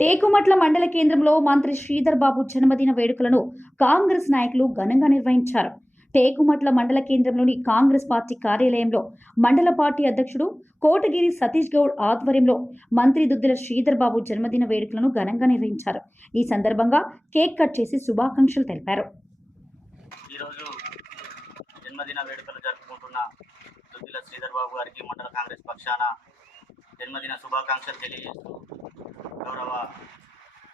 టేకుమట్ల మండల కేంద్రంలో మంత్రి శ్రీధర్ బాబు జన్మదిన వేడుకలను కాంగ్రెస్ నాయకులు ఘనంగా నిర్వహించారు. టేకుమట్ల మండల కేంద్రంలోని కాంగ్రెస్ పార్టీ కార్యాలయంలో మండల పార్టీ అధ్యక్షుడు కోటగిరి సతీష్ గౌడ్ ఆధ్వర్యంలో మంత్రి దుద్దిల శ్రీధర్ బాబు జన్మదిన వేడుకలను ఘనంగా నిర్వహించారు. ఈ సందర్భంగా కేక్ కట్ చేసి శుభాకాంక్షలు తెలిపారు. ఈరోజు జన్మదిన వేడుకలు జరుపుకుంటున్న దుద్దిల శ్రీధర్ బాబు గారికి మండల కాంగ్రెస్ పక్షాన జన్మదిన శుభాకాంక్షలు తెలియజేస్తూ గౌరవ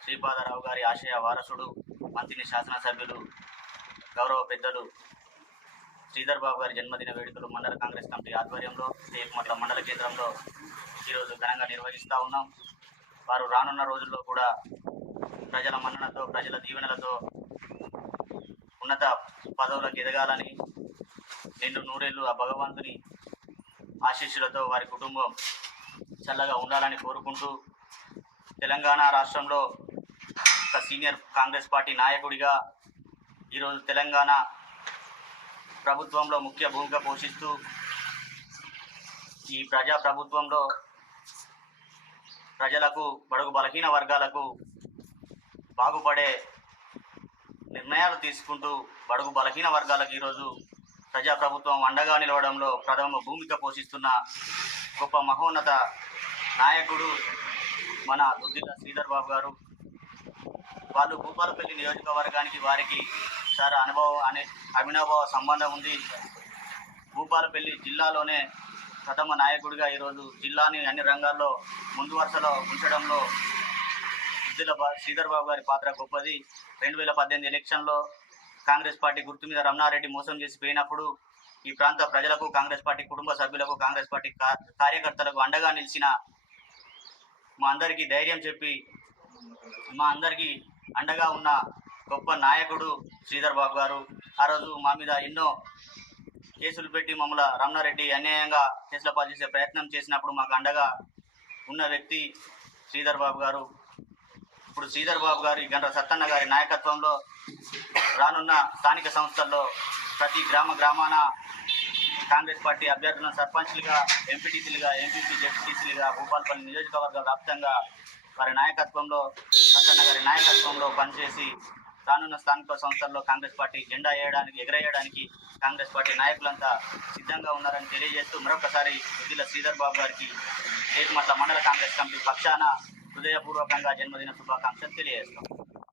శ్రీపాదరావు గారి ఆశయ వారసుడు మంత్రి శాసనసభ్యులు గౌరవ పెద్దలు శ్రీధర్ బాబు గారి జన్మదిన వేడుకలు మండల కాంగ్రెస్ కమిటీ ఆధ్వర్యంలో టేకుమట్ల మండల కేంద్రంలో ఈరోజు ఘనంగా నిర్వహిస్తూ ఉన్నాం. వారు రానున్న రోజుల్లో కూడా ప్రజల మన్ననతో ప్రజల దీవెనలతో ఉన్నత పదవులకు ఎదగాలని, నిండు నూరేళ్లు ఆ భగవంతుని ఆశీస్సులతో వారి కుటుంబం చల్లగా ఉండాలని కోరుకుంటూ, తెలంగాణ రాష్ట్రంలో ఒక సీనియర్ కాంగ్రెస్ పార్టీ నాయకుడిగా ఈరోజు తెలంగాణ ప్రభుత్వంలో ముఖ్య భూమిక పోషిస్తూ ఈ ప్రజాప్రభుత్వంలో ప్రజలకు, బడుగు బలహీన వర్గాలకు బాగుపడే నిర్ణయాలు తీసుకుంటూ బడుగు బలహీన వర్గాలకు ఈరోజు ప్రజాప్రభుత్వం అండగా నిలవడంలో ప్రథమ భూమిక పోషిస్తున్న గొప్ప మహోన్నత నాయకుడు మన దుద్దిల శ్రీధర్ బాబు గారు. వాళ్ళు భూపాలపల్లి నియోజకవర్గానికి వారికి చాలా అవినాభావ సంబంధం ఉంది. భూపాలపల్లి జిల్లాలోనే ప్రథమ నాయకుడిగా ఈరోజు జిల్లాని అన్ని రంగాల్లో ముందు వరుసలో ఉంచడంలో దుద్దిల శ్రీధర్ బాబు గారి పాత్ర గొప్పది. 2018 ఎలక్షన్లో కాంగ్రెస్ పార్టీ గుర్తు మీద రమణారెడ్డి మోసం చేసి పోయినప్పుడు ఈ ప్రాంత ప్రజలకు, కాంగ్రెస్ పార్టీ కుటుంబ సభ్యులకు, కాంగ్రెస్ పార్టీ కార్యకర్తలకు అండగా నిలిచిన, మా అందరికీ ధైర్యం చెప్పి మా అందరికీ అండగా ఉన్న గొప్ప నాయకుడు శ్రీధర్ బాబు గారు. ఆ రోజు మా మీద ఎన్నో కేసులు పెట్టి మమ్మల్ని రమణారెడ్డి అన్యాయంగా కేసుల పాలు చేసే ప్రయత్నం చేసినప్పుడు మాకు అండగా ఉన్న వ్యక్తి శ్రీధర్ బాబు గారు. ఇప్పుడు శ్రీధర్ బాబు గారి గండ్ర సత్తన్న గారి నాయకత్వంలో రానున్న స్థానిక సంస్థల్లో ప్రతి గ్రామాన కాంగ్రెస్ పార్టీ అభ్యర్థులను సర్పంచ్లుగా, ఎంపీటీసీలుగా, ఎంపీపీ, జెడ్పీటీసీలుగా భూపాలపల్లి నియోజకవర్గ వ్యాప్తంగా వారి నాయకత్వంలో, సత్తన్న గారి నాయకత్వంలో పనిచేసి రానున్న స్థానిక సంస్థల్లో కాంగ్రెస్ పార్టీ జెండా ఎగరేయడానికి కాంగ్రెస్ పార్టీ నాయకులంతా సిద్ధంగా ఉన్నారని తెలియజేస్తూ మరొకసారి దుద్దిల శ్రీధర్ బాబు గారికి టేకుమట్ల మండల కాంగ్రెస్ కమిటీ పక్షాన హృదయపూర్వకంగా జన్మదిన శుభాకాంక్షలు తెలియజేస్తాం.